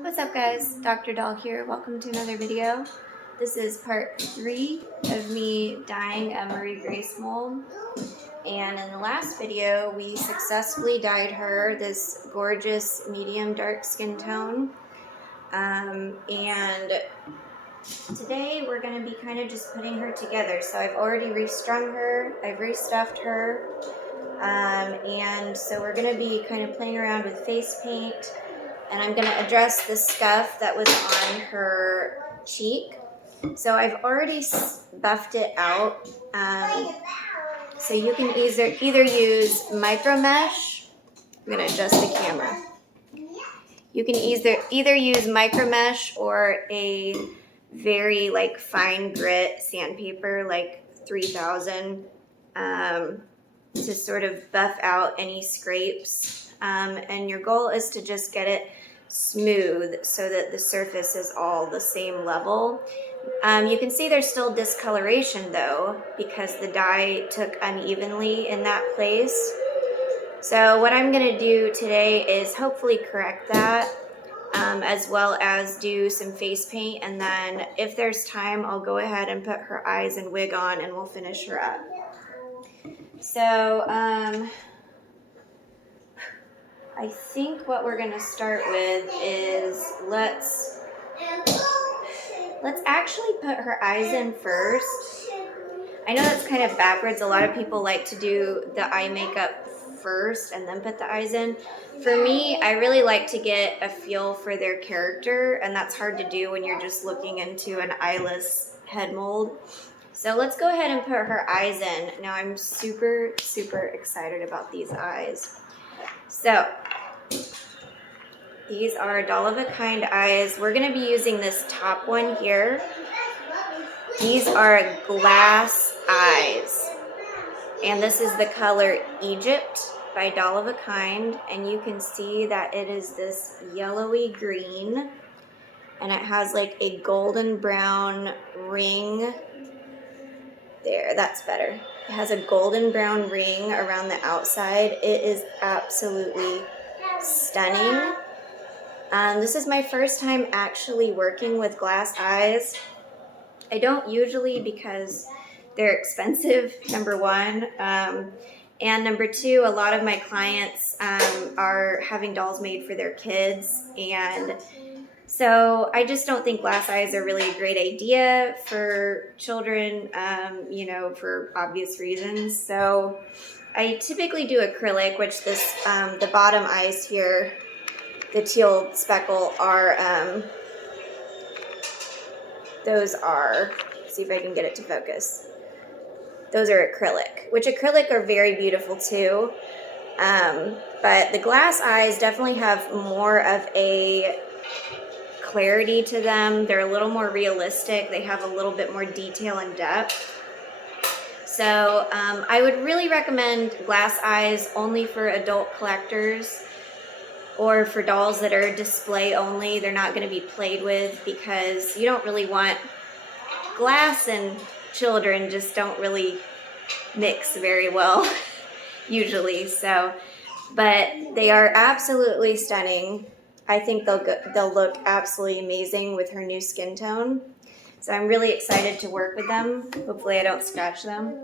What's up guys, Dr. Doll here. Welcome to another video. This is part 3 of me dyeing a Marie Grace mold. And in the last video, we successfully dyed her this gorgeous medium dark skin tone. And today we're going to be kind of just putting her together. So I've already restrung her, I've restuffed her. And so we're going to be kind of playing around with face paint. And I'm going to address the scuff that was on her cheek. So I've already buffed it out. So you can either use micro mesh. I'm going to adjust the camera. You can either use micro mesh or a very fine grit sandpaper like 3000 to sort of buff out any scrapes. And your goal is to just get it smooth so that the surface is all the same level. You can see there's still discoloration though, because the dye took unevenly in that place. So what I'm going to do today is hopefully correct that, as well as do some face paint, and then if there's time I'll go ahead and put her eyes and wig on and we'll finish her up. So I think what we're going to start with is let's actually put her eyes in first. I know that's kind of backwards. A lot of people like to do the eye makeup first and then put the eyes in. For me, I really like to get a feel for their character, and that's hard to do when you're just looking into an eyeless head mold. So let's go ahead and put her eyes in. Now I'm super, super excited about these eyes. So these are Doll of a Kind eyes. We're going to be using this top one here. These are glass eyes. And this is the color Egypt by Doll of a Kind. And you can see that it is this yellowy green. And it has like a golden brown ring. There, that's better. It has a golden brown ring around the outside. It is absolutely stunning. This is my first time actually working with glass eyes. I don't usually because they're expensive, number one. And number two, a lot of my clients are having dolls made for their kids. And so I just don't think glass eyes are really a great idea for children, you know, for obvious reasons. So I typically do acrylic, which this, the bottom eyes here, the teal speckle are, those are, see if I can get it to focus. Those are acrylic, which acrylic are very beautiful too. But the glass eyes definitely have more of a clarity to them. They're a little more realistic. They have a little bit more detail and depth. So I would really recommend glass eyes only for adult collectors or for dolls that are display only. They're not going to be played with because you don't really want glass, and children just don't really mix very well usually. So, but they are absolutely stunning. I think they'll look absolutely amazing with her new skin tone. So I'm really excited to work with them. Hopefully I don't scratch them.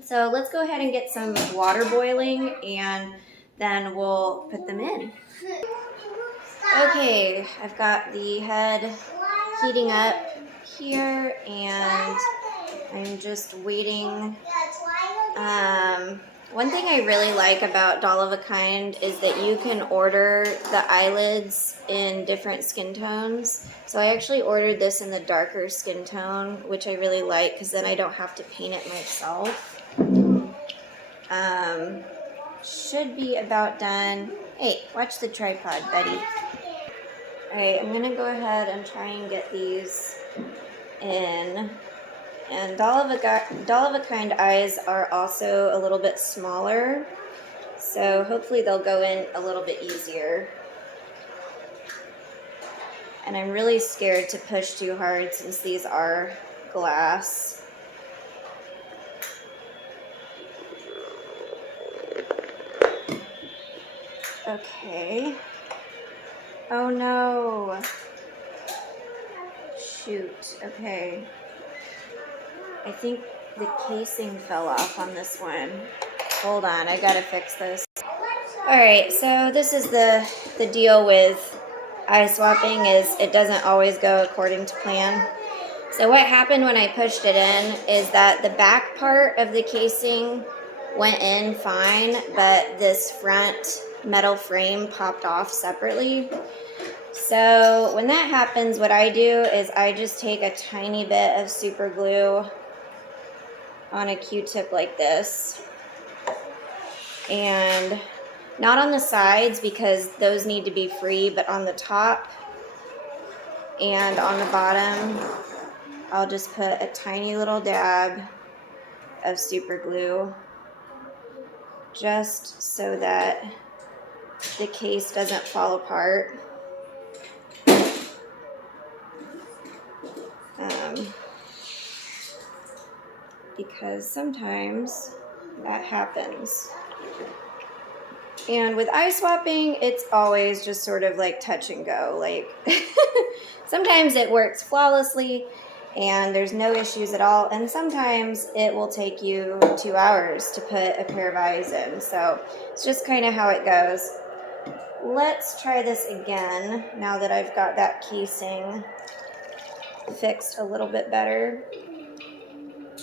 So let's go ahead and get some water boiling and then we'll put them in. Okay, I've got the head heating up here and I'm just waiting. One thing I really like about Doll of a Kind is that you can order the eyelids in different skin tones. So I actually ordered this in the darker skin tone, which I really like because then I don't have to paint it myself. Should be about done. Hey, watch the tripod, Betty. Alright, I'm going to go ahead and try and get these in. And Doll of a Kind eyes are also a little bit smaller, so hopefully they'll go in a little bit easier. And I'm really scared to push too hard since these are glass. Okay. Oh no. Shoot. Okay. I think the casing fell off on this one. Hold on, I gotta fix this. Alright, so this is the deal with eye swapping, is it doesn't always go according to plan. So what happened when I pushed it in is that the back part of the casing went in fine, but this front metal frame popped off separately. So when that happens, what I do is I just take a tiny bit of super glue on a Q-tip like this, and not on the sides because those need to be free, but on the top and on the bottom, I'll just put a tiny little dab of super glue just so that the case doesn't fall apart. Because sometimes that happens. And with eye swapping, it's always just sort of like touch and go. Like sometimes it works flawlessly and there's no issues at all. And sometimes it will take you 2 hours to put a pair of eyes in. So it's just kind of how it goes. Let's try this again now that I've got that casing fixed a little bit better.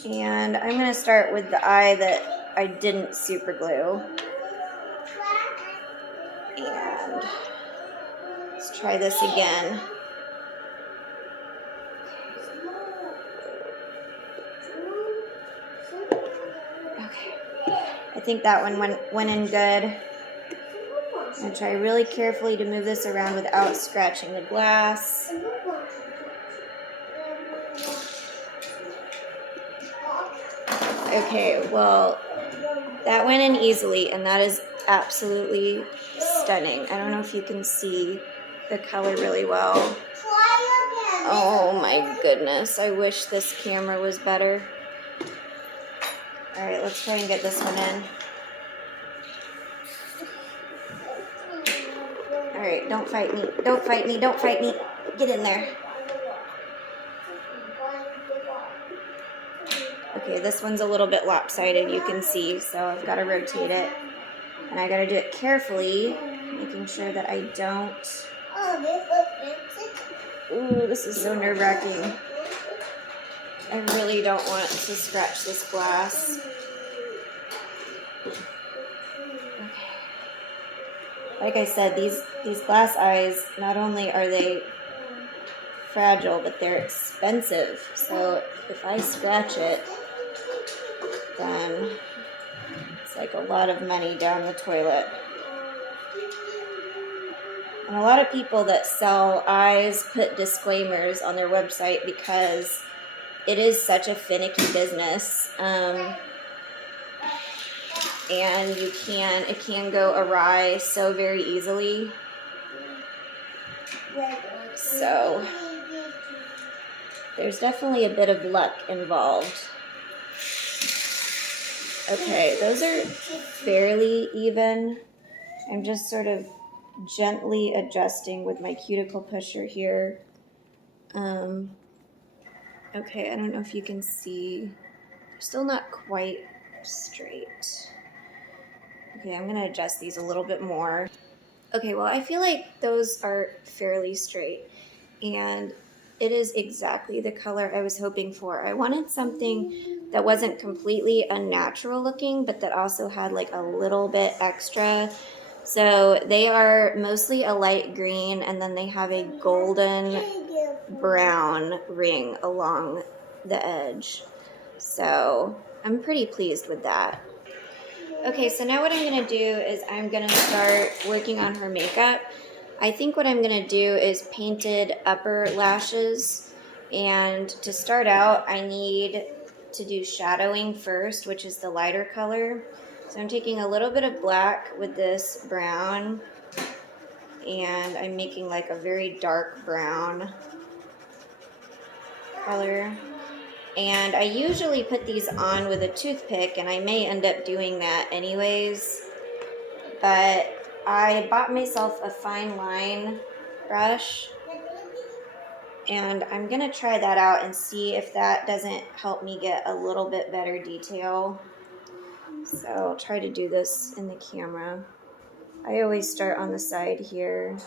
And I'm going to start with the eye that I didn't super glue. And let's try this again. Okay. I think that one went in good. I'm going to try really carefully to move this around without scratching the glass. Okay, well, that went in easily, and that is absolutely stunning. I don't know if you can see the color really well. Oh my goodness, I wish this camera was better. All right, let's try and get this one in. All right, don't fight me, don't fight me, don't fight me. Get in there. Okay, this one's a little bit lopsided, you can see, so I've got to rotate it. And I got to do it carefully, making sure that I don't... Ooh, this is so nerve-wracking. I really don't want to scratch this glass. Okay. Like I said, these glass eyes, not only are they fragile, but they're expensive. So if I scratch it, then it's like a lot of money down the toilet. And a lot of people that sell eyes put disclaimers on their website because it is such a finicky business. And it can go awry so very easily. So there's definitely a bit of luck involved. Okay, those are fairly even. I'm just sort of gently adjusting with my cuticle pusher here. Okay, I don't know if you can see. They're still not quite straight. Okay, I'm gonna adjust these a little bit more. Okay, well, I feel like those are fairly straight, and it is exactly the color I was hoping for. I wanted something that wasn't completely unnatural looking, but that also had like a little bit extra. So they are mostly a light green, and then they have a golden brown ring along the edge. So I'm pretty pleased with that. Okay, so now what I'm going to do is I'm going to start working on her makeup. I think what I'm going to do is painted upper lashes. And to start out, I need to do shadowing first, which is the lighter color. So I'm taking a little bit of black with this brown, and I'm making like a very dark brown color. And I usually put these on with a toothpick, and I may end up doing that anyways. But I bought myself a fine line brush. And I'm going to try that out and see if that doesn't help me get a little bit better detail. So I'll try to do this in the camera. I always start on the side here.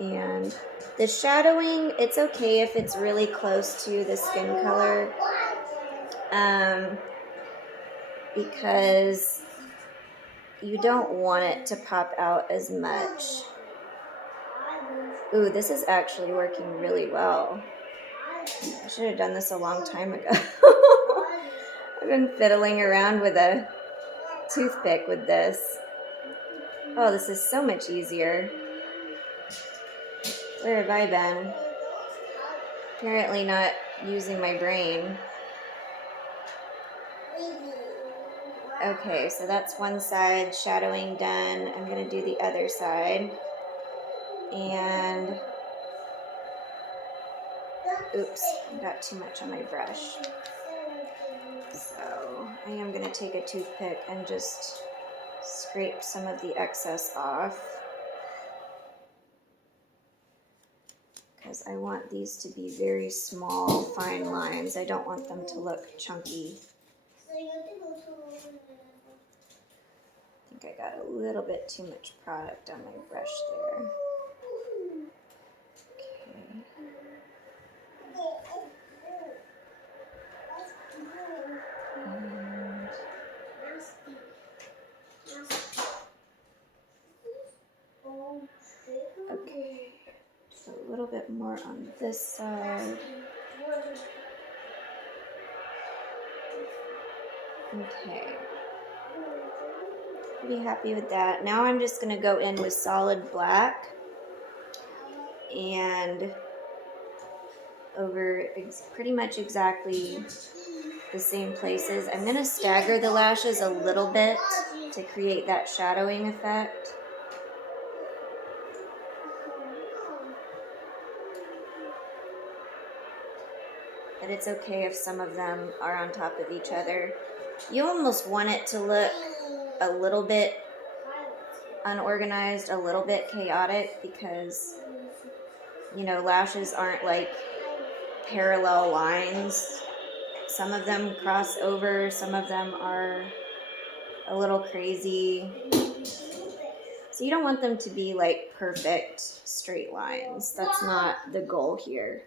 And the shadowing, it's okay if it's really close to the skin color. Because you don't want it to pop out as much. Ooh, this is actually working really well. I should have done this a long time ago. I've been fiddling around with a toothpick with this. Oh, this is so much easier. Where have I been? Apparently not using my brain. Okay, so that's one side, shadowing done. I'm going to do the other side. And, oops, I got too much on my brush. So I am going to take a toothpick and just scrape some of the excess off. Because I want these to be very small, fine lines. I don't want them to look chunky. I think I got a little bit too much product on my brush there. Okay, just a little bit more on this side. Okay, pretty happy with that. Now I'm just going to go in with solid black and over pretty much exactly the same places. I'm going to stagger the lashes a little bit to create that shadowing effect. But it's okay if some of them are on top of each other. You almost want it to look a little bit unorganized, a little bit chaotic, because, you know, lashes aren't like parallel lines. Some of them cross over, some of them are a little crazy. So you don't want them to be like perfect straight lines. That's not the goal here.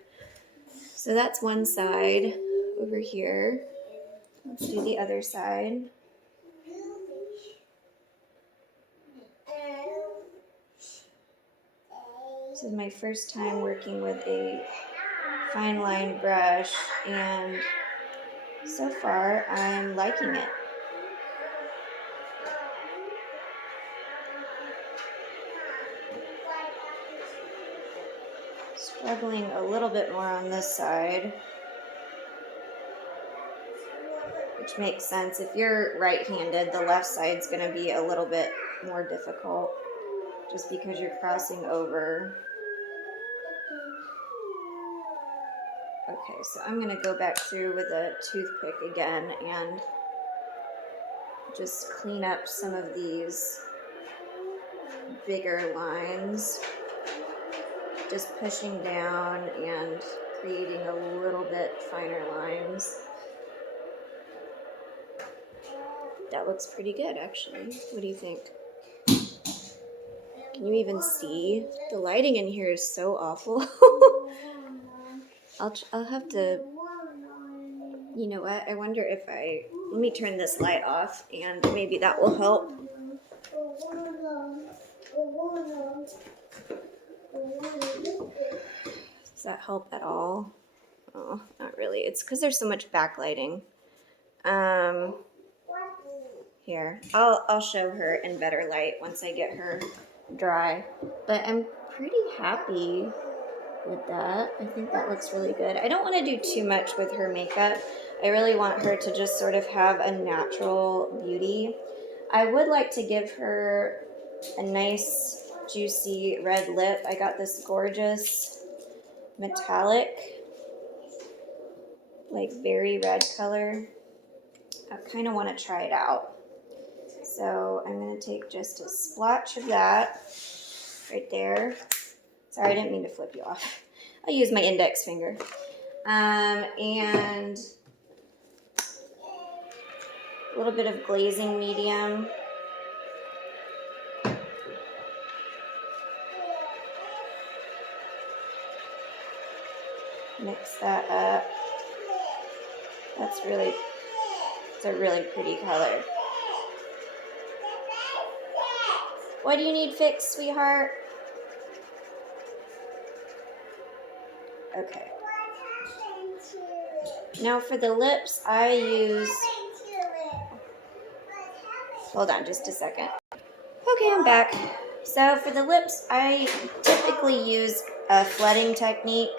So that's one side over here. Let's do the other side. This is my first time working with a fine line brush, and so far I'm liking it. Struggling a little bit more on this side, which makes sense. If you're right-handed, the left side's going to be a little bit more difficult just because you're crossing over. Okay, so I'm going to go back through with a toothpick again and just clean up some of these bigger lines. Just pushing down and creating a little bit finer lines. That looks pretty good, actually. What do you think? Can you even see? The lighting in here is so awful. I'll have to, you know what? I wonder if let me turn this light off and maybe that will help. Does that help at all? Oh, not really. It's because there's so much backlighting. Here, I'll show her in better light once I get her dry. But I'm pretty happy with that. I think that looks really good. I don't want to do too much with her makeup. I really want her to just sort of have a natural beauty. I would like to give her a nice, juicy red lip. I got this gorgeous metallic, like berry red color. I kind of want to try it out. So I'm going to take just a splotch of that right there. Sorry, I didn't mean to flip you off. I'll use my index finger. And a little bit of glazing medium. Mix that up. It's a really pretty color. What do you need fixed, sweetheart? Okay. Now for the lips, I use... Hold on just a second. Okay, I'm back. So for the lips, I typically use a flooding technique.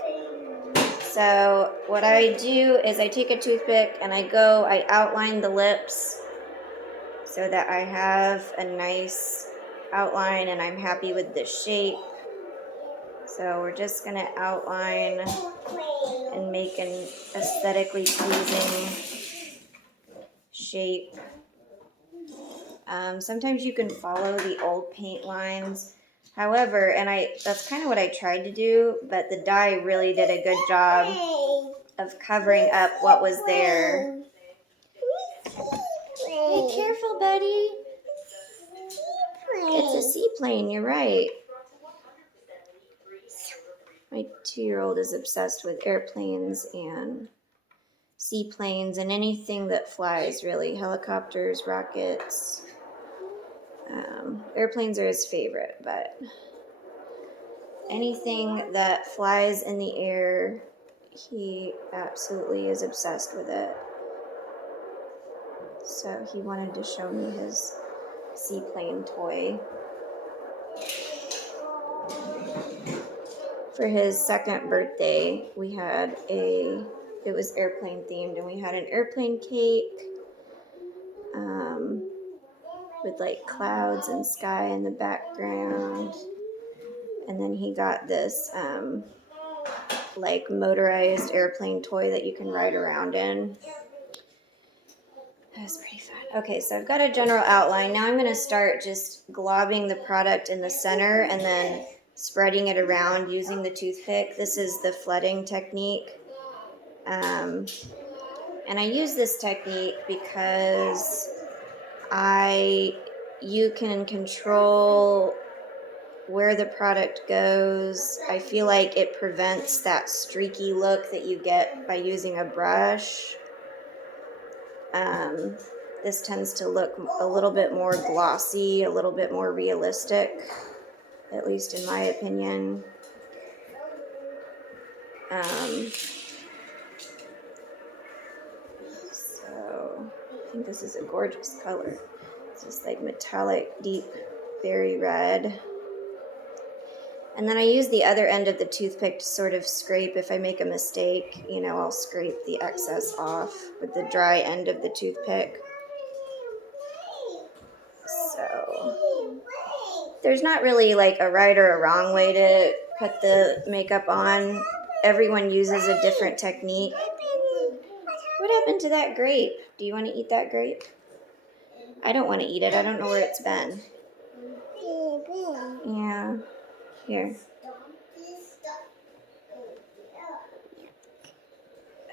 So what I do is I take a toothpick and I outline the lips so that I have a nice outline and I'm happy with the shape. So we're just going to outline and make an aesthetically pleasing shape. Sometimes you can follow the old paint lines. However, that's kind of what I tried to do, but the dye really did a good job of covering up what was there. Hey, careful, buddy. It's a seaplane, you're right. My 2-year-old is obsessed with airplanes and seaplanes and anything that flies, really. Helicopters, rockets. Airplanes are his favorite, but anything that flies in the air, he absolutely is obsessed with it. So he wanted to show me his seaplane toy. For his 2nd birthday, it was airplane themed, and we had an airplane cake with like clouds and sky in the background. And then he got this like motorized airplane toy that you can ride around in. That was pretty fun. Okay, so I've got a general outline. Now I'm going to start just globbing the product in the center and then spreading it around using the toothpick. This is the flooding technique. And I use this technique because you can control where the product goes. I feel like it prevents that streaky look that you get by using a brush. This tends to look a little bit more glossy, a little bit more realistic, at least in my opinion. So I think this is a gorgeous color. It's just like metallic, deep, berry red. And then I use the other end of the toothpick to sort of scrape. If I make a mistake, I'll scrape the excess off with the dry end of the toothpick. So there's not really like a right or a wrong way to put the makeup on. Everyone uses a different technique. What happened to that grape? Do you want to eat that grape? I don't want to eat it. I don't know where it's been. Yeah. Here.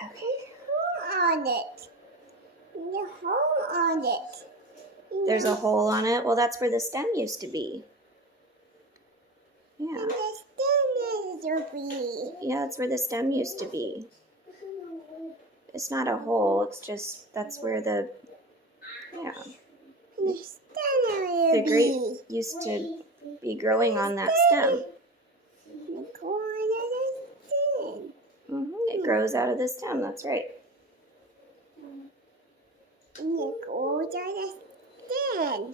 Okay. On it. The hole on it. There's a hole on it. Well, that's where the stem used to be. Yeah. The stem used to be. Yeah, that's where the stem used to be. It's not a hole. It's just, that's where the The grape used to be growing on that stem. It grows out of the stem, that's right. And it goes out of the stem.